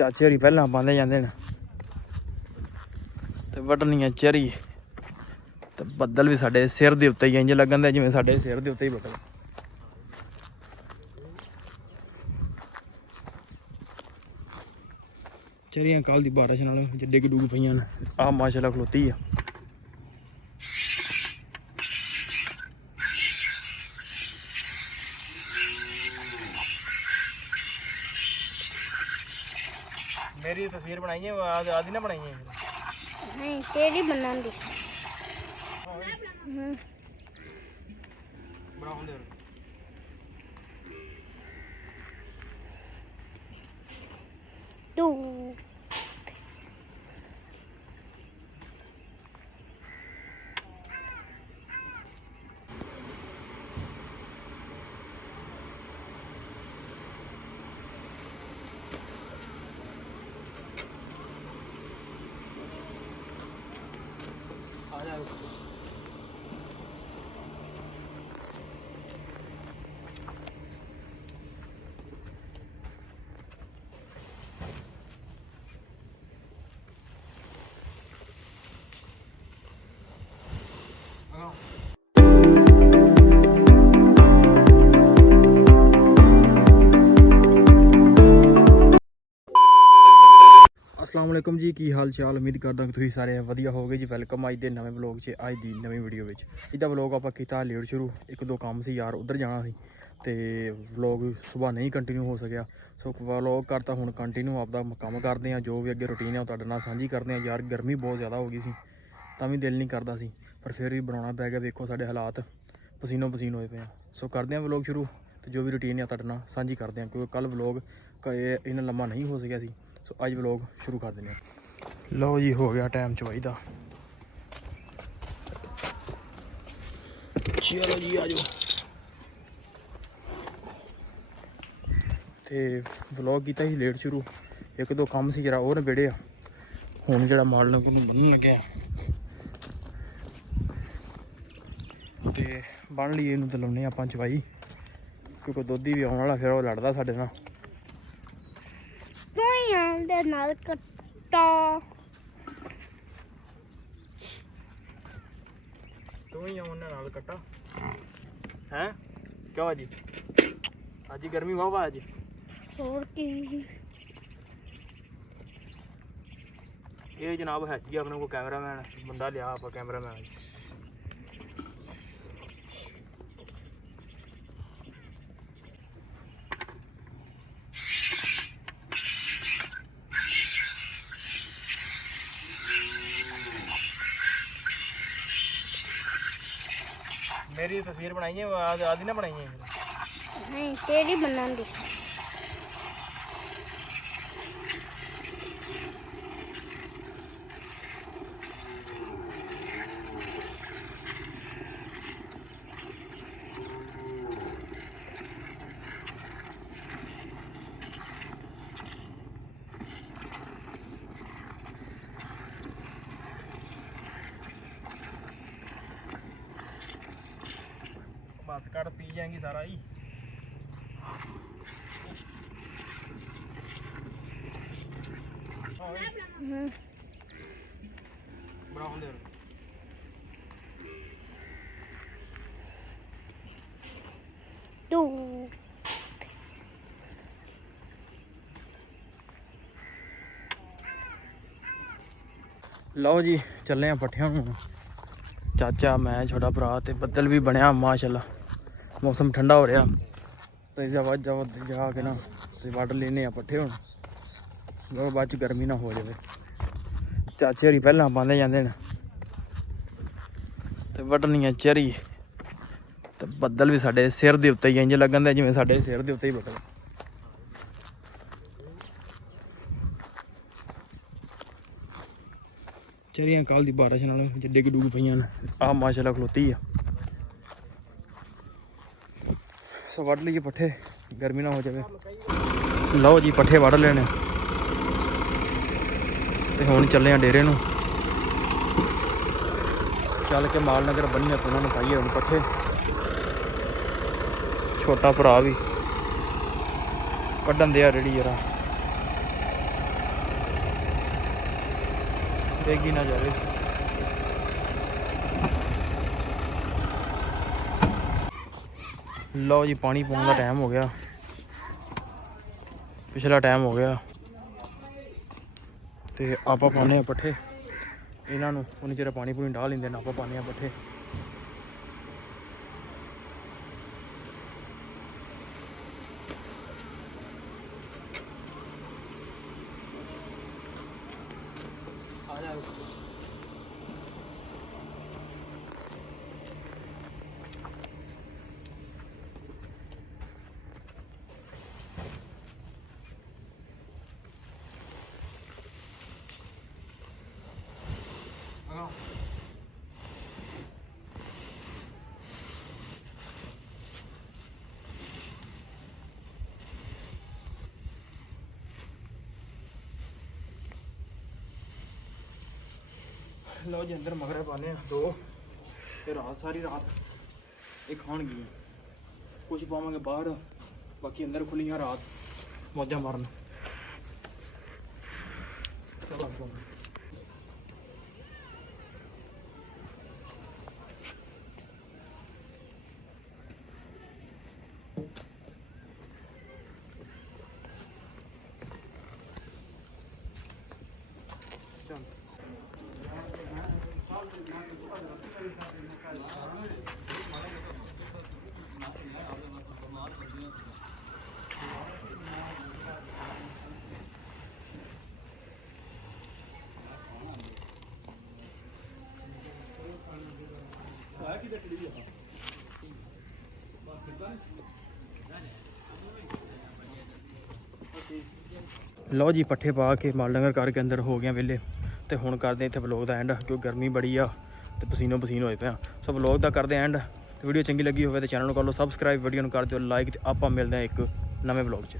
ਚਾਚੇ ਹੋਰੀ ਪਹਿਲਾਂ ਪਾਉਂਦੇ ਜਾਂਦੇ ਨੇ ਤੇ ਵੱਢਣੀਆਂ ਚਰੀ ਤੇ ਬੱਦਲ ਵੀ ਸਾਡੇ ਸਿਰ ਦੇ ਉੱਤੇ ਹੀ ਇੰਝ ਲੱਗਣ ਦੇ ਜਿਵੇਂ ਸਾਡੇ ਸਿਰ ਦੇ ਉੱਤੇ ਹੀ ਬੱਦਲ। ਚਰੀਆਂ ਕੱਲ੍ਹ ਦੀ ਬਾਰਿਸ਼ ਨਾਲ ਜਿੱਡੇ ਡੁੱਗ ਪਈਆਂ ਨੇ। ਆਹ ਮਾਸ਼ਾਅੱਲਾ ਖਲੋਤੀ ਆ। मेरी तस्वीर बनाई है आदि ना बनाई है नहीं तेरी बना दी तू अस्सलाम वालेकुम जी, की हाल चाल। उम्मीद करदा कि तुसीं सारे वधिया होगे जी। वेलकम अज दे नवें व्लॉग च, अज दी नवीं वीडियो विच। इहदा व्लॉग आपां कीता लेट शुरू, एक दो काम सी यार उधर जाना सी ते व्लॉग सुबह नहीं कंटिन्यू हो सकिया। सो व्लॉग करता हुण कंटिन्यू, आपदा काम करदे आं, जो भी अगे रूटीन है तुहाडे नाल सांझी करदे आं। यार गर्मी बहुत ज़्यादा हो गई सी, तां भी दिल नहीं करदा सी, पर फिर भी बनाउणा पै गया। वेखो साडे हालात पसीनो पसीन होए पे आ। सो करदे आं व्लॉग शुरू ते जो भी रूटीन है तुहाडे नाल सांझी करदे आं, क्योंकि कल व्लॉग इन्ना लम्मा नहीं हो सकिया सी। सो अज व्लॉग शुरू कर दिंदे आं। लो जी, हो गया टाइम चवाई दा। चलो जी आ जाओ। तो व्लॉग किया ही लेट शुरू, एक दो काम से जरा और नबेड़े आ। हुण जिहड़ा माल को बनन लगे तो बन ली इनू, तो लाने आपां चवाई, क्योंकि दोधी भी आने वाला, फिर वो लड़दा साडे नाल। तू ही नाल कट्टा है क्यों अजी? अज गर्मी वाह वाह अज और की ये जनाब है जी अपने को कैमरामैन बंदा लिया, आप कैमरामैन। मेरी तस्वीर बनाई है आदि ना बनाई है नहीं तेरी बना दी बस कर पी जाएंगी सारा ही। ब्राउन दे तू लो जी, चले हैं पट्ठियां नूं। चाचा मैं छोटा भरा ते बदल भी बनया माशाअल्लाह, मौसम ठंडा हो रहा। तो जाके ना तो वड्ढ लेने पट्ठे हुण, बाद च गर्मी ना हो जाए। चाचे होरी पहलां पांदे जांदे ने ते वड्ढनियां चरी ते बदल भी साडे सिर दे उत्ते ही इंज लगन दे जिवें साडे सिर दे उत्ते ही बदल। चरियां कल दी बारिश नाल जिड्डे डुग पईयां ने। आह माशाअल्लाह खलोती आ। सो वड्ढ लीए पट्ठे, गर्मी ना हो जाए। लो जी, पट्ठे वड्ढ लेने ते हुण चले डेरे नूं। चल के माल नगर बन्निया तो उन्होंने पाइए हुण पट्ठे। छोटा भरा भी कड्ढन दिया रेड़ी जरा। ਡੇਗੀ ਨਾ ਜਾਵੇ। ਲਓ ਜੀ ਪਾਣੀ ਪਾਉਣ ਦਾ ਟਾਈਮ ਹੋ ਗਿਆ, ਪਿਛਲਾ ਟਾਈਮ ਹੋ ਗਿਆ ਤੇ ਆਪਾਂ ਪਾਉਂਦੇ ਆ ਪੱਠੇ ਇਹਨਾਂ ਨੂੰ। ਉਨੀ ਚਿਰ ਪਾਣੀ ਪੂਣੀ ਡਾਹ ਲੈਂਦੇ ਨੇ, ਆਪਾਂ ਪਾਉਂਦੇ ਆ ਪੱਠੇ। ਲਓ ਜੀ ਅੰਦਰ ਮਗਰੇ ਪਾਉਂਦੇ ਆ 2 ਤੇ ਰਾਤ ਸਾਰੀ ਰਾਤ ਇਹ ਖਾਣਗੀਆਂ। ਕੁਝ ਪਾਵਾਂਗੇ ਬਾਹਰ, ਬਾਕੀ ਅੰਦਰ ਖੁੱਲੀਆਂ ਰਾਤ ਮੌਜਾਂ ਮਾਰਨ। ਚਲੋ ਲਓ ਜੀ ਪੱਠੇ ਪਾ ਕੇ ਮਾਲ ਡੰਗਰ ਕਰਕੇ ਅੰਦਰ ਹੋ ਗਿਆ ਵੇਲੇ ਤੇ ਹੁਣ ਕਰਦੇ ਇੱਥੇ ਵਲੋਗ ਦਾ ਐਂਡ, ਕਿਉਂਕਿ ਗਰਮੀ ਬੜੀ ਆ ਤੇ ਪਸੀਨੋ ਪਸੀਨ ਹੋਏ ਪਿਆ। ਸੋ ਵਲੋਗ ਦਾ ਕਰਦੇ ਐਂਡ। ਤੇ ਵੀਡੀਓ ਚੰਗੀ ਲੱਗੀ ਹੋਵੇ ਤੇ ਚੈਨਲ ਨੂੰ ਕਰ ਲਓ ਸਬਸਕ੍ਰਾਈਬ, ਵੀਡੀਓ ਨੂੰ ਕਰ ਦਿਓ ਲਾਈਕ ਤੇ ਆਪਾਂ ਮਿਲਦੇ ਹਾਂ ਇੱਕ ਨਵੇਂ ਵਲੋਗ 'ਚ।